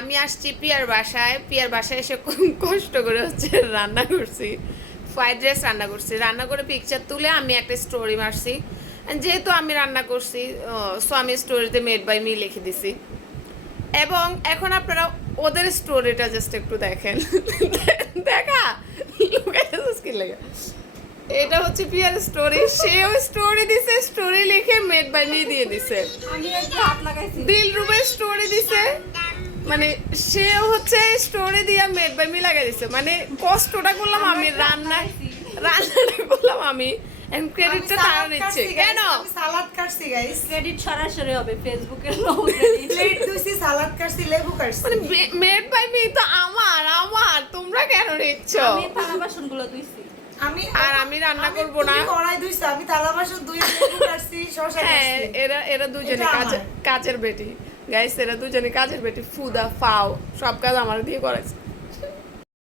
আমি আসছি পিয়ার বাসায় এসে খুব কষ্ট করে হচ্ছে রান্না করছি, ফ্রাইড রাইস রান্না করছি। রান্না করে পিকচার তুলে আমি একটা স্টোরি মারছি। যেহেতু আমি রান্না করছি, সো আমি স্টোরিতে মেড বাই মি লিখে দিছি। এবং এখন আপনারা ওদের স্টোরিটা জাস্ট একটু দেখেন। দেখা কি লাগে, এটা হচ্ছে পিয়ার স্টোরি, সেও স্টোরি দিছে, স্টোরি লিখে মেড বাই মি দিয়ে দিছে। আমি একটু হাত লাগাইছি। দিলরুবের স্টোরি দিছে, মানে সেও হচ্ছে স্টোরি দিয়া মেড বাই মি লাগাই দিছে। মানে কষ্টটা করলাম আমি, রান্নাটা করলাম আমি, এন্ড ক্রেডিটটা তারা নিচ্ছে। কেন আমি সালাদ কাটছি গাইস, ক্রেডিট সরাসরি হবে ফেসবুকের প্লেট ধুইছি, সালাদ কাটছি, লেবু কাটছি। মানে মেড বাই মি তো আমার, তোমরা কেন নিচ্ছ? আমি থালা বাসনগুলো ধুইছি। আর আমি রান্না করব না। তুমি কড়াই ধুইছো, আমি থালা বাসন ধুই, লেবু কাটছি, শসা হ্যাঁ, কাটছি। এরা দুজনে এটা আমার। কাজের বেটি গাইস, এরা দুজনে কাজের বেটি, ফুদা ফাও সব কাজ আমার দিয়ে করাইছে।